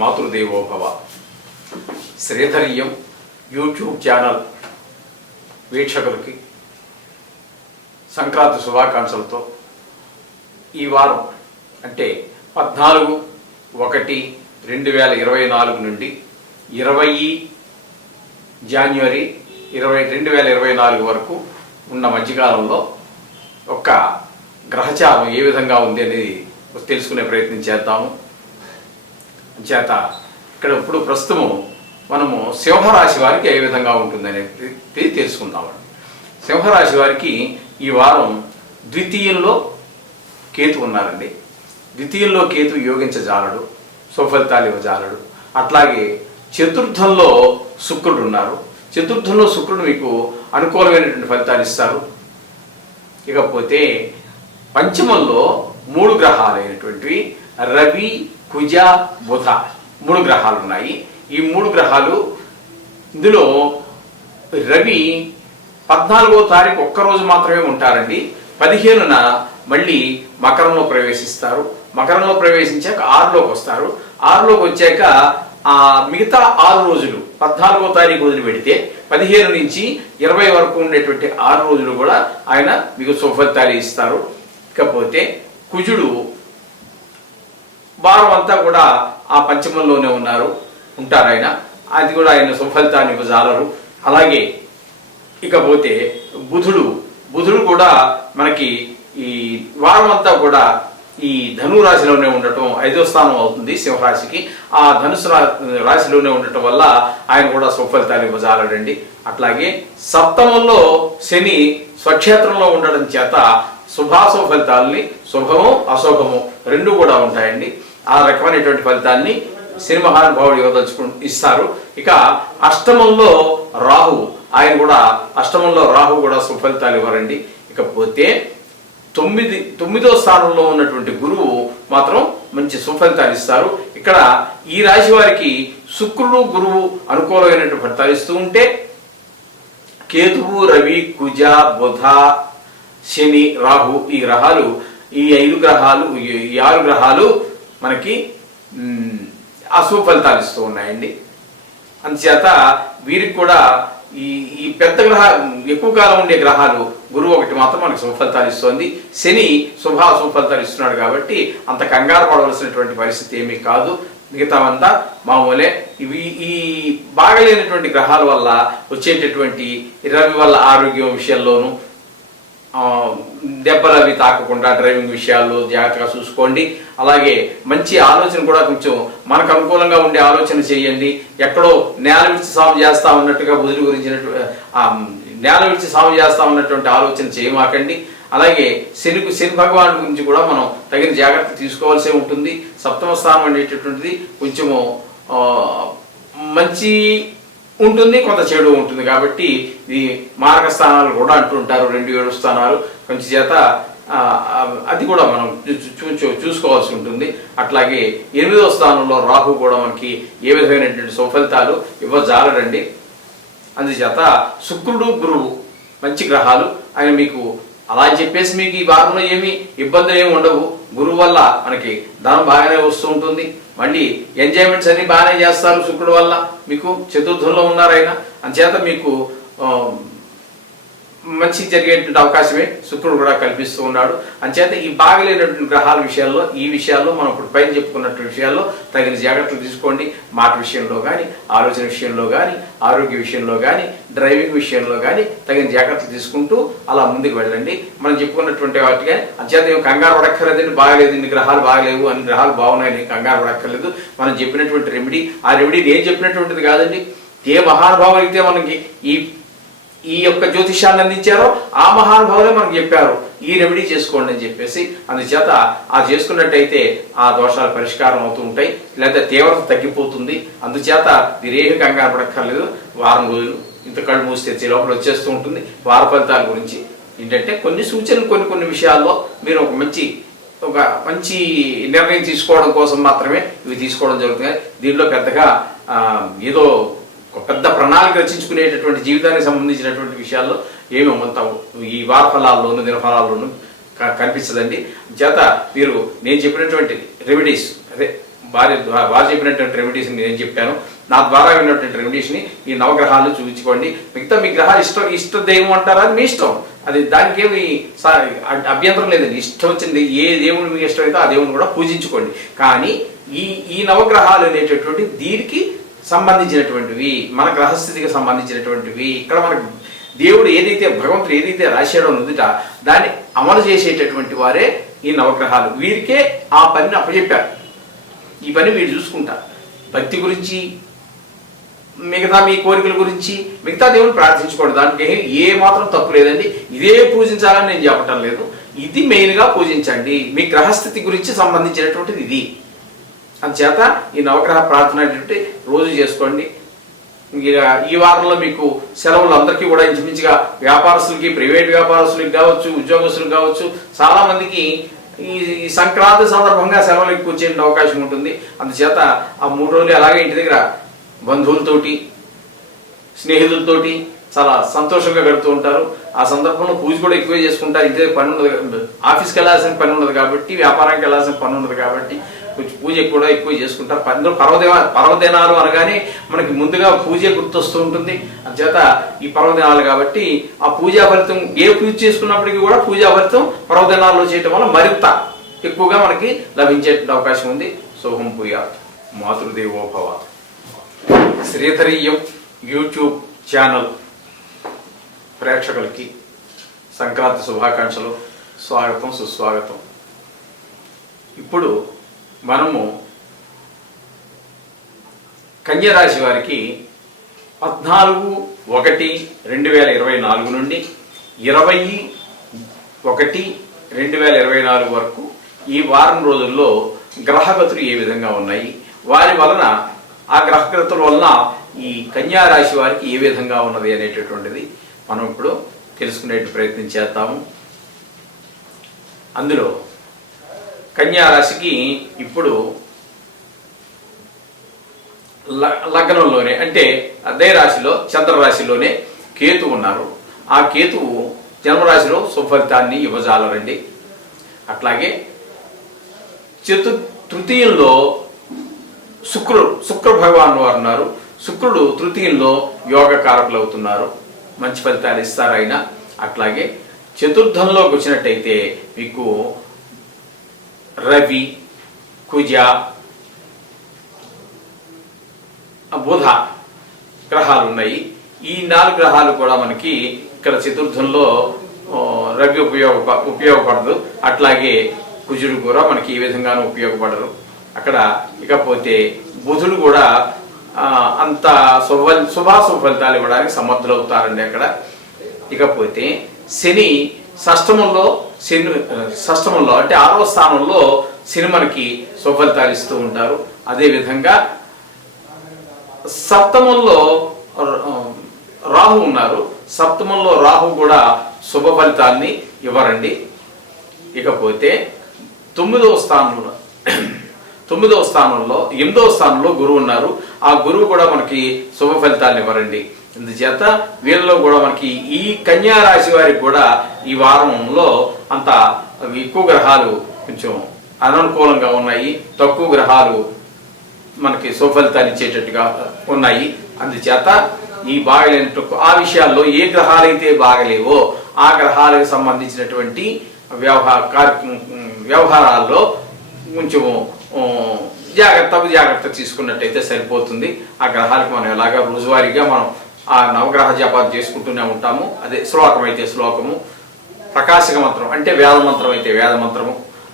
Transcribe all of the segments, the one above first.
Matrudevobhava. శ్రీధర్యం YouTube channel వీక్షకులకి Sankranti శుభాకాంక్షలతో ఈ వారం అంటే 14/1/2024 నుండి 20 జనవరి 2024 వరకు ఉన్న మధ్యకాలంలో ఒక గ్రహచారం ఏ విధంగా ఉంది అనేది తెలుసుకునే ప్రయత్నం చేద్దాము. చేత ఇక్కడ ఇప్పుడు ప్రస్తుతము మనము సింహరాశి వారికి ఏ విధంగా ఉంటుందనేది తెలుసుకుందామండి. సింహరాశి వారికి ఈ వారం ద్వితీయంలో కేతు ఉన్నారండి. ద్వితీయంలో కేతు యోగించజాలడు, సుఫలితాలు ఇవ్వజాలడు. అట్లాగే చతుర్థంలో శుక్రుడు ఉన్నారు. చతుర్థంలో శుక్రుడు మీకు అనుకూలమైనటువంటి ఫలితాలు ఇస్తారు. ఇకపోతే పంచమంలో 3 గ్రహాలైనటువంటివి రవి, కుజ, బుధ 3 గ్రహాలు ఉన్నాయి. ఈ 3 గ్రహాలు ఇందులో రవి 14వ తారీఖు ఒక్కరోజు మాత్రమే ఉంటారండి. 15న మళ్ళీ మకరంలో ప్రవేశిస్తారు. మకరంలో ప్రవేశించాక 6లోకి వస్తారు. 6లోకి వచ్చాక మిగతా 6 రోజులు 14వ తారీఖు రోజులు పెడితే 15 నుంచి 20 వరకు ఉండేటువంటి 6 రోజులు కూడా ఆయన మీకు సుఫలితాలు ఇస్తారు. ఇకపోతే కుజుడు వారం అంతా కూడా ఆ పంచమంలోనే ఉంటారు ఆయన. అది కూడా ఆయన సుఫలితాన్ని ఇవ్వజాలరు. అలాగే ఇకపోతే బుధుడు కూడా మనకి ఈ వారం అంతా కూడా ఈ ధను రాశిలోనే ఉండటం 5వ స్థానం అవుతుంది సింహరాశికి. ఆ ధనుసు రాశిలోనే ఉండటం వల్ల ఆయన కూడా సుఫలితాలు ఇవ్వజాలడండి. అట్లాగే సప్తమంలో శని స్వక్షేత్రంలో ఉండడం చేత శుభాశుభ ఫలితాలని శుభము అశుభము 2 కూడా ఉంటాయండి. ఆ రకమైనటువంటి ఫలితాన్ని శని మహానుభావుడు ఇస్తారు. ఇక అష్టమంలో రాహు కూడా సుఫలితాలు ఇవ్వరండి. ఇకపోతే 9వ స్థానంలో ఉన్నటువంటి గురువు మాత్రం మంచి సుఫలితాలు ఇస్తారు. ఇక్కడ ఈ రాశి వారికి శుక్రుడు, గురువు అనుకూలమైనటువంటి ఫలితాలు ఇస్తూ ఉంటే కేతువు, రవి, కుజ, బుధ, శని, రాహు ఈ 6 గ్రహాలు మనకి అశుభ ఫలితాలు ఇస్తూ ఉన్నాయండి. అందుచేత వీరికి కూడా ఈ పెద్ద ఎక్కువ కాలం ఉండే గ్రహాలు గురువు ఒకటి మాత్రం మనకి శుభ ఫలితాలు ఇస్తుంది. శని శుభాశుభ ఫలితాలు ఇస్తున్నాడు కాబట్టి అంత కంగారు పడవలసినటువంటి పరిస్థితి ఏమీ కాదు. మిగతావంతా మామూలే. ఈ బాగలేనటువంటి గ్రహాల వల్ల వచ్చేటటువంటి రవి వల్ల ఆరోగ్యం విషయంలోనూ దెబ్బలు అవి తాకకుండా డ్రైవింగ్ విషయాల్లో జాగ్రత్తగా చూసుకోండి. అలాగే మంచి ఆలోచన కూడా కొంచెం మనకు అనుకూలంగా ఉండే ఆలోచన చేయండి. ఎక్కడో నేల విడిచి సాగు చేస్తా ఉన్నట్టుగా బుధుడి గురించి నేల విడిచి సాగు చేస్తా ఉన్నటువంటి ఆలోచన చేయమాకండి. అలాగే శని భగవాను గురించి కూడా మనం తగిన జాగ్రత్త తీసుకోవాల్సి ఉంటుంది. 7వ స్థానం అనేటటువంటిది కొంచెము మంచి ఉంటుంది, కొంత చెడు ఉంటుంది. కాబట్టి ఇది మారక స్థానాలు కూడా అంటుంటారు. 2-7 స్థానాలు కొంచెం చేత అది కూడా మనం చూసుకోవాల్సి ఉంటుంది. అట్లాగే 8వ స్థానంలో రాహు కూడా మనకి ఏ విధమైనటువంటి సుఫలితాలు ఇవ్వజాలడండి. అందుచేత శుక్రుడు, గురువు మంచి గ్రహాలు. ఆయన మీకు అలా చెప్పేసి మీకు ఈ వారంలో ఏమి ఇబ్బందులు ఏమి ఉండవు. గురువు వల్ల మనకి ధనం బాగానే వస్తూ ఉంటుంది. మళ్ళీ ఎంజాయ్మెంట్స్ అన్ని బాగానే చేస్తారు. శుక్రుడు వల్ల మీకు చతుర్థంలో ఉన్నారు ఆయన. అందుచేత మీకు మంచి జరిగేటువంటి అవకాశమే శుక్రుడు కూడా కల్పిస్తూ ఉన్నాడు. అంచేత ఈ బాగలేనటువంటి గ్రహాల ఈ విషయాల్లో మనం ఇప్పుడు పైన చెప్పుకున్నటువంటి విషయాల్లో తగిన జాగ్రత్తలు తీసుకోండి. మాట విషయంలో కానీ, ఆలోచన విషయంలో కానీ, ఆరోగ్య విషయంలో కానీ, డ్రైవింగ్ విషయంలో కానీ తగిన జాగ్రత్తలు తీసుకుంటూ అలా ముందుకు వెళ్ళండి. మనం చెప్పుకున్నటువంటి వాటి కానీ అంచేత ఏం కంగారు పడక్కర్లేదండి. బాగలేదు, ఇన్ని గ్రహాలు బాగలేవు, అన్ని గ్రహాలు బాగున్నాయని కంగారు పడక్కర్లేదు. మనం చెప్పినటువంటి రెమెడీ నేను చెప్పినటువంటిది కాదండి. ఏ మహానుభావులు అయితే మనకి ఈ యొక్క జ్యోతిషాన్ని అందించారో ఆ మహానుభావులే మనకు చెప్పారు ఈ రెమెడీ చేసుకోండి అని చెప్పేసి. అందుచేత చేసుకున్నట్టయితే ఆ దోషాలు పరిష్కారం అవుతూ ఉంటాయి, లేదా తీవ్రత తగ్గిపోతుంది. అందుచేత మీరేమి కంగారు పడక్కర్లేదు. వారం రోజులు ఇంత కళ్ళు మూసి తెచ్చే లోపల వచ్చేస్తూ ఉంటుంది. వార ఫలితాల గురించి ఏంటంటే కొన్ని సూచనలు కొన్ని విషయాల్లో మీరు ఒక మంచి నిర్ణయం తీసుకోవడం కోసం మాత్రమే ఇవి తీసుకోవడం జరుగుతుంది. దీనిలో పెద్దగా ఏదో ఒక పెద్ద ప్రణాళిక రచించుకునేటటువంటి జీవితానికి సంబంధించినటువంటి విషయాల్లో ఏమేమంతావు ఈ వార ఫలాల్లోనూ దినఫలాల్లోనూ కనిపించదండి. చేత మీరు నేను చెప్పినటువంటి రెమెడీస్ వారు చెప్పినటువంటి రెమెడీస్ని నేను చెప్పాను, నా ద్వారా విన్నటువంటి రెమెడీస్ని ఈ నవగ్రహాలను చూపించుకోండి. మిగతా మీ గ్రహాలు ఇష్ట దైవం అంటారా, అది మీ ఇష్టం, అది దానికి ఏమి అభ్యంతరం లేదండి. ఇష్టం వచ్చింది ఏ దేవుడు మీకు ఇష్టమైతే ఆ దేవుడిని కూడా పూజించుకోండి. కానీ ఈ నవగ్రహాలు అనేటటువంటి దీనికి సంబంధించినటువంటివి, మన గ్రహస్థితికి సంబంధించినటువంటివి. ఇక్కడ మనకు దేవుడు ఏదైతే భగవంతుడు ఏదైతే రాశాడో నుదుట దాన్ని అమలు చేసేటటువంటి వారే ఈ నవగ్రహాలు. వీరికే ఆ పనిని అప్పచెప్పారు. ఈ పని వీరు చూసుకుంటారు. భక్తి గురించి, మిగతా మీ కోరికల గురించి మిగతా దేవుని ప్రార్థించుకోండి, దానికి ఏ మాత్రం తప్పు లేదండి. ఇదే పూజించాలని నేను చెప్పటం లేదు, ఇది మెయిన్గా పూజించండి. మీ గ్రహస్థితి గురించి సంబంధించినటువంటిది ఇది. అందుచేత ఈ నవగ్రహ ప్రార్థన అనేటువంటి రోజు చేసుకోండి. ఈ వారంలో మీకు సెలవులు అందరికీ కూడా ఇంచుమించుగా వ్యాపారస్తులకి, ప్రైవేట్ వ్యాపారస్తులకు కావచ్చు, ఉద్యోగస్తులకు కావచ్చు, చాలా మందికి ఈ సంక్రాంతి సందర్భంగా సెలవులు ఎక్కువ వచ్చే అవకాశం ఉంటుంది. అందుచేత ఆ 3 రోజులు అలాగే ఇంటి దగ్గర బంధువులతోటి, స్నేహితులతోటి చాలా సంతోషంగా గడుపుతూ ఉంటారు. ఆ సందర్భంలో పూజ కూడా ఎక్కువ చేసుకుంటారు. ఇంటి దగ్గర పని ఉండదు, ఆఫీస్కి వెళ్ళాల్సిన పని ఉండదు కాబట్టి, వ్యాపారానికి వెళ్ళాల్సిన పని ఉండదు కాబట్టి కొంచెం పూజ కూడా ఎక్కువ చేసుకుంటారు. పర్వదినాలు అనగానే మనకి ముందుగా పూజ గుర్తొస్తూ ఉంటుంది. అందుచేత ఈ పర్వదినాలు కాబట్టి ఆ పూజా ఫలితం ఏ పూజ చేసుకున్నప్పటికీ కూడా పూజా ఫలితం పర్వదినాల్లో చేయటం వల్ల మరింత ఎక్కువగా మనకి లభించే అవకాశం ఉంది. శుభం భూయాత్. మాతృదేవోభవ. శ్రీధరీయం యూట్యూబ్ ఛానల్ ప్రేక్షకులకి సంక్రాంతి శుభాకాంక్షలు, స్వాగతం, సుస్వాగతం. ఇప్పుడు మనము కన్యరాశి వారికి 14/1/2024 నుండి 20/1/2024 వరకు ఈ వారం రోజుల్లో గ్రహగతులు ఏ విధంగా ఉన్నాయి, వారి వలన ఆ గ్రహగతుల వలన ఈ కన్యారాశి వారికి ఏ విధంగా ఉన్నది అనేటటువంటిది మనం ఇప్పుడు తెలుసుకునే ప్రయత్నం చేద్దాము. అందులో కన్యారాశికి ఇప్పుడు లగ్నంలోనే, అంటే అదే రాశిలో చంద్రరాశిలోనే కేతు ఉన్నారు. ఆ కేతువు జన్మరాశిలో సుఫలితాన్ని ఇవ్వజాలరండి. అట్లాగే తృతీయంలో శుక్ర భగవాన్ వారు ఉన్నారు. శుక్రుడు తృతీయంలో యోగకారకులు అవుతున్నారు, మంచి ఫలితాలు ఇస్తారు ఆయన. అట్లాగే చతుర్థంలోకి వచ్చినట్టయితే మీకు రవి, కుజ, బుధ గ్రహాలు ఉన్నాయి. ఈ 4 గ్రహాలు కూడా మనకి ఇక్కడ చతుర్థంలో రవి ఉపయోగపడదు. అట్లాగే కుజుడు కూడా మనకి ఈ విధంగానూ ఉపయోగపడరు అక్కడ. ఇకపోతే బుధుడు కూడా అంత శుభాశుభ ఫలితాలు ఇవ్వడానికి సమర్థులవుతారండి అక్కడ. ఇకపోతే శని షష్టమంలో అంటే 6వ స్థానంలో శని మనకి శుభఫలితాలు ఇస్తూ ఉంటారు. అదేవిధంగా సప్తమంలో రాహు ఉన్నారు. సప్తమంలో రాహు కూడా శుభ ఫలితాన్ని ఇవ్వరండి. ఇకపోతే 8వ స్థానంలో 8వ స్థానంలో గురువు ఉన్నారు. ఆ గురువు కూడా మనకి శుభ ఫలితాన్ని ఇవ్వరండి. అందుచేత వీళ్ళలో కూడా మనకి ఈ కన్యా రాశి వారికి కూడా ఈ వారంలో అంత ఎక్కువ గ్రహాలు కొంచెం అననుకూలంగా ఉన్నాయి, తక్కువ గ్రహాలు మనకి సుఫలితాన్ని ఇచ్చేటట్టుగా ఉన్నాయి. అందుచేత ఈ బాగలేనట్టు ఆ విషయాల్లో ఏ గ్రహాలైతే బాగలేవో ఆ గ్రహాలకు సంబంధించినటువంటి వ్యవహారాల్లో కొంచెము జాగ్రత్త తీసుకున్నట్టయితే సరిపోతుంది. ఆ గ్రహాలకు మనం ఎలాగా రోజువారీగా మనం ఆ నవగ్రహ జపాలు చేసుకుంటూనే ఉంటాము. అదే శ్లోకం అయితే శ్లోకము, ప్రకాశక మంత్రం అంటే వేద మంత్రం అయితే వేద మంత్రము,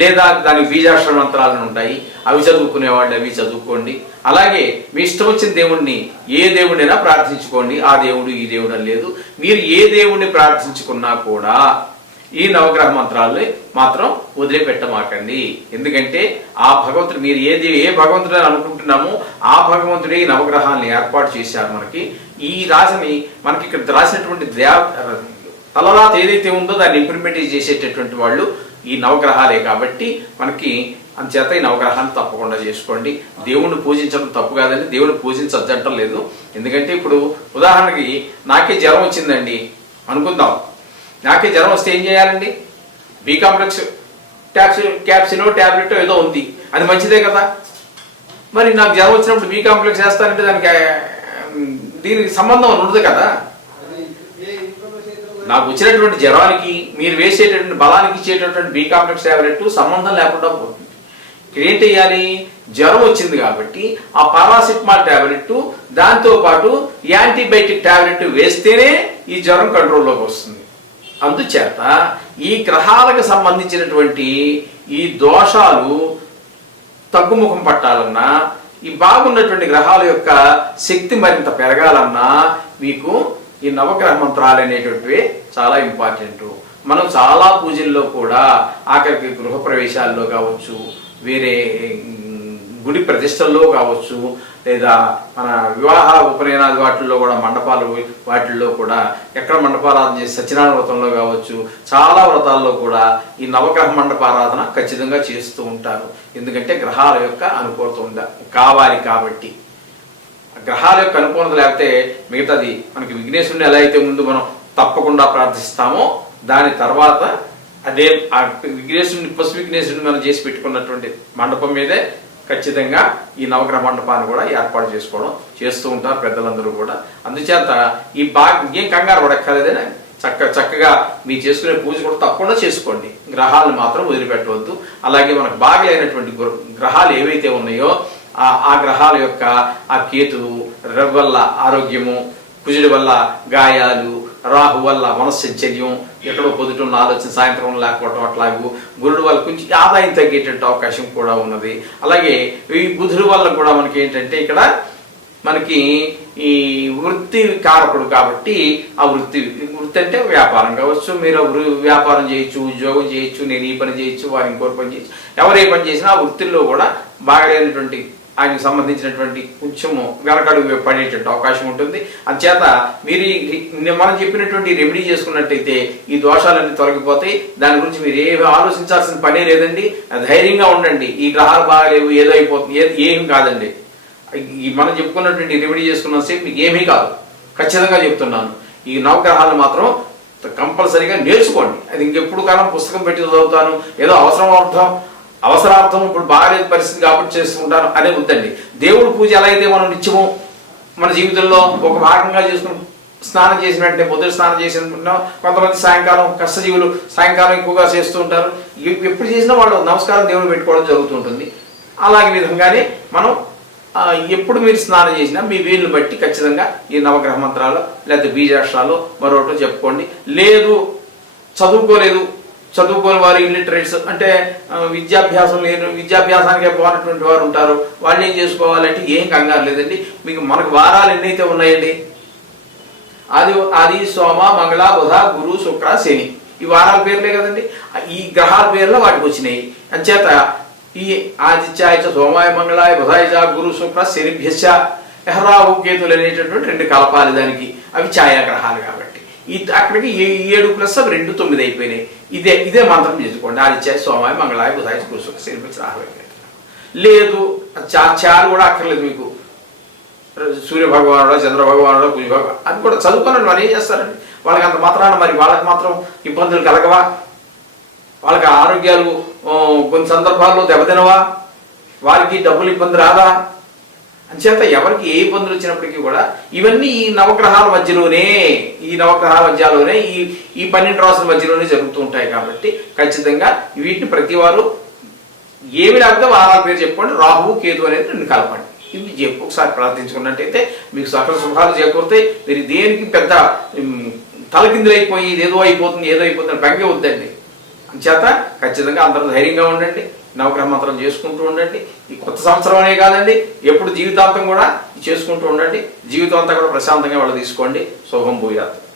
లేదా దానికి బీజాక్షర మంత్రాలను ఉంటాయి, అవి చదువుకునే వాళ్ళు అవి చదువుకోండి. అలాగే మీ ఇష్టం వచ్చిన దేవుణ్ణి ఏ దేవుడినైనా ప్రార్థించుకోండి. ఆ దేవుడు ఈ దేవుడు అని లేదు. మీరు ఏ దేవుణ్ణి ప్రార్థించుకున్నా కూడా ఈ నవగ్రహ మంత్రాలని మాత్రం వదిలిపెట్టమాకండి. ఎందుకంటే ఆ భగవంతుడు మీరు ఏ భగవంతుడు అని అనుకుంటున్నామో ఆ భగవంతుడే ఈ నవగ్రహాలను ఏర్పాటు చేశారు. మనకి ఈ రాశిని మనకి ఇక్కడ రాసినటువంటి తలరాత ఏదైతే ఉందో దాన్ని ఇంప్లిమెంట్ చేసేటటువంటి వాళ్ళు ఈ నవగ్రహాలే. కాబట్టి మనకి అందుచేత ఈ నవగ్రహాన్ని తప్పకుండా చేసుకోండి. దేవుణ్ణి పూజించడం తప్పు కాదండి, దేవుణ్ణి పూజించద్దంటం లేదు. ఎందుకంటే ఇప్పుడు ఉదాహరణకి నాకే జ్వరం వచ్చిందండి అనుకుందాం. నాకే జ్వరం వస్తే ఏం చేయాలండి? బి కాంప్లెక్స్ క్యాప్సినో ట్యాబ్లెట్ ఏదో ఉంది, అది మంచిదే కదా. మరి నాకు జ్వరం వచ్చినప్పుడు బి కాంప్లెక్స్ వేస్తానంటే దానికి దీనికి సంబంధం ఉండదు కదా. నాకు వచ్చినటువంటి జ్వరానికి మీరు వేసేటటువంటి బలానికి ఇచ్చేటటువంటి బి కాంప్లెక్స్ టాబ్లెట్ సంబంధం లేకుండా పోతుంది. ఏం చేయాలి, జ్వరం వచ్చింది కాబట్టి ఆ పారాసిటమాల్ టాబ్లెట్ దాంతోపాటు యాంటీబయాటిక్ టాబ్లెట్ వేస్తేనే ఈ జ్వరం కంట్రోల్లోకి వస్తుంది. అందుచేత ఈ గ్రహాలకు సంబంధించినటువంటి ఈ దోషాలు తగ్గుముఖం పట్టాలన్నా, ఈ బాగున్నటువంటి గ్రహాల యొక్క శక్తి మరింత పెరగాలన్నా మీకు ఈ నవగ్రహ మంత్రాలు అనేటువంటివి చాలా ఇంపార్టెంట్. మనం చాలా పూజల్లో కూడా ఆఖరికి గృహప్రవేశాల్లో కావచ్చు, వేరే గుడి ప్రతిష్టల్లో కావచ్చు, లేదా మన వివాహ ఉపనయనాది వాటిల్లో కూడా మండపాలు వాటిల్లో కూడా ఎక్కడ మండపారాధన చేసి సత్యనారాయణ వ్రతంలో కావచ్చు, చాలా వ్రతాల్లో కూడా ఈ నవగ్రహ మండపారాధన ఖచ్చితంగా చేస్తూ ఉంటారు. ఎందుకంటే గ్రహాల యొక్క అనుకూలత కావాలి కాబట్టి. గ్రహాల యొక్క అనుకూలత లేకపోతే మిగతాది మనకి విఘ్నేశ్వరుని ఎలా అయితే ముందు మనం తప్పకుండా ప్రార్థిస్తామో దాని తర్వాత అదే ఆ విఘ్నేశ్వరుని పశు విఘ్నేశ్వరుని మనం చేసి పెట్టుకున్నటువంటి మండపం మీదే ఖచ్చితంగా ఈ నవగ్రహ మండపాన్ని కూడా ఏర్పాటు చేస్తూ ఉంటారు పెద్దలందరూ కూడా. అందుచేత ఈ ఏం కంగారు పడక్కర్లేదని చక్కగా మీరు చేసుకునే పూజ కూడా తప్పకుండా చేసుకోండి. గ్రహాలను మాత్రం వదిలిపెట్టవద్దు. అలాగే మనకు బాగా అయినటువంటి గ్రహాలు ఏవైతే ఉన్నాయో ఆ గ్రహాల యొక్క ఆ కేతువు రవి వల్ల ఆరోగ్యము, కుజుడి వల్ల గాయాలు, రాహు వల్ల మనశ్చర్యం, ఎక్కడో పొద్దుటున్న ఆలోచన సాయంత్రం లేకపోవడం, అట్లాగూ గురుడు వల్ల కొంచెం ఆదాయం తగ్గేటువంటి అవకాశం కూడా ఉన్నది. అలాగే ఈ బుధుడి వల్ల కూడా మనకి ఏంటంటే ఇక్కడ మనకి ఈ వృత్తి కారకుడు కాబట్టి ఆ వృత్తి అంటే వ్యాపారం కావచ్చు, మీరు వ్యాపారం చేయొచ్చు, ఉద్యోగం చేయొచ్చు, నేను ఈ పని చేయొచ్చు, వారు ఇంకోటి పని చేయొచ్చు, ఎవరు ఏ పని చేసినా ఆ వృత్తిల్లో కూడా బాగలేనటువంటి ఆయనకు సంబంధించినటువంటి కొంచెము వెనకడుగు పడేటువంటి అవకాశం ఉంటుంది. అందుచేత మీరు మనం చెప్పినటువంటి రెమెడీ చేసుకున్నట్టయితే ఈ దోషాలన్నీ తొలగిపోతాయి. దాని గురించి మీరు ఏమి ఆలోచించాల్సిన పనే లేదండి. ధైర్యంగా ఉండండి. ఈ గ్రహాలు బాగలేవు, ఏదో అయిపోతుంది, ఏం కాదండి. మనం చెప్పుకున్నటువంటి రెమెడీ చేసుకున్న సేపు మీకు ఏమీ కాదు, ఖచ్చితంగా చెప్తున్నాను. ఈ నవగ్రహాలను మాత్రం కంపల్సరీగా నేర్చుకోండి. అది ఇంకెప్పుడు కాలం పుస్తకం పెట్టి చదువుతాను, ఏదో అవసరార్థం ఇప్పుడు బాగాలేదు పరిస్థితి కాబట్టి చేస్తుంటాను అనే వద్దండి. దేవుడు పూజ ఎలా అయితే మనం నిత్యము మన జీవితంలో ఒక భాగంగా చేసుకుని స్నానం చేసిన వెంటనే పొద్దున స్నానం చేసిన కొంతమంది సాయంకాలం కష్టజీవులు సాయంకాలం ఎక్కువగా చేస్తూ ఉంటారు. ఎప్పుడు చేసినా వాళ్ళు నమస్కారం దేవుడు పెట్టుకోవడం జరుగుతుంటుంది. అలాగే విధంగానే మనం ఎప్పుడు మీరు స్నానం చేసినా మీ వీలుని బట్టి ఖచ్చితంగా ఈ నవగ్రహ మంత్రాలు లేదా బీజాక్షరాలు మరొకటి చెప్పుకోండి. లేదు చదువుకోని వారు ఇల్లిటరేట్స్ అంటే విద్యాభ్యాసానికే పోనటువంటి వారు ఉంటారు. వాళ్ళు ఏం చేసుకోవాలంటే ఏం కంగారు లేదండి. మనకు వారాలు ఎన్నైతే ఉన్నాయండి, ఆది సోమ మంగళ బుధ గురు శుక్ర శని, ఈ వారాల పేర్లే కదండి. ఈ గ్రహాల పేర్లో వాటికి వచ్చినాయి. అంచేత ఈ ఆదిత్యాయ సోమాయ మంగళాయ బుధాయ గురు శుక్ర శనిభ్యశ రాహు కేతులు అనేటటువంటి 2 కలపాలి దానికి. అవి ఛాయాగ్రహాలు కాబట్టి అక్కడికి 7 + 2 9 అయిపోయినాయి. ఇదే మంత్రం చేసుకోండి. ఆదిత్యాయ సోమాయ మంగళాయ బుధాయ గురు శుక్ర శనిభ్యశ రాహు. లేదు చాలు కూడా అక్కర్లేదు మీకు. సూర్య భగవానుడా, చంద్ర భగవానుడా, కుజ భగవాన్ అది కూడా చదువుకోనండి. వాళ్ళు ఏం చేస్తారండి, వాళ్ళకి అంత మాత్రాన మరి వాళ్ళకి మాత్రం ఇబ్బందులు కలగవా? వాళ్ళకి ఆరోగ్యాలు కొన్ని సందర్భాల్లో దెబ్బతినవా? వారికి డబ్బులు ఇబ్బంది రాదా? అంచేత ఎవరికి ఏ ఇబ్బందులు వచ్చినప్పటికీ కూడా ఇవన్నీ ఈ నవగ్రహాల మధ్యలోనే ఈ 12 రాసుల మధ్యలోనే జరుగుతూ ఉంటాయి. కాబట్టి ఖచ్చితంగా వీటిని ప్రతి వారు ఏమి లేకపోతే వారాల పేరు చెప్పుకోండి. రాహువు కేతు అనేది 2 కలపండి. ఇవి ఒకసారి ప్రార్థించుకున్నట్టయితే మీకు సకల శుభాలు చేకూరుతాయి. మీరు దేనికి పెద్ద తలకిందులైపోయి ఏదో అయిపోతుంది భంగే వద్దండి. చేత ఖచ్చితంగా అందరూ ధైర్యంగా ఉండండి. నవగ్రహ మంత్రం చేసుకుంటూ ఉండండి. ఈ కొత్త సంవత్సరం అనే కాదండి, ఎప్పుడు జీవితాంతం కూడా చేసుకుంటూ ఉండండి. జీవితం అంతా కూడా ప్రశాంతంగా వాళ్ళు తీసుకోండి. శుభం భూయాత్.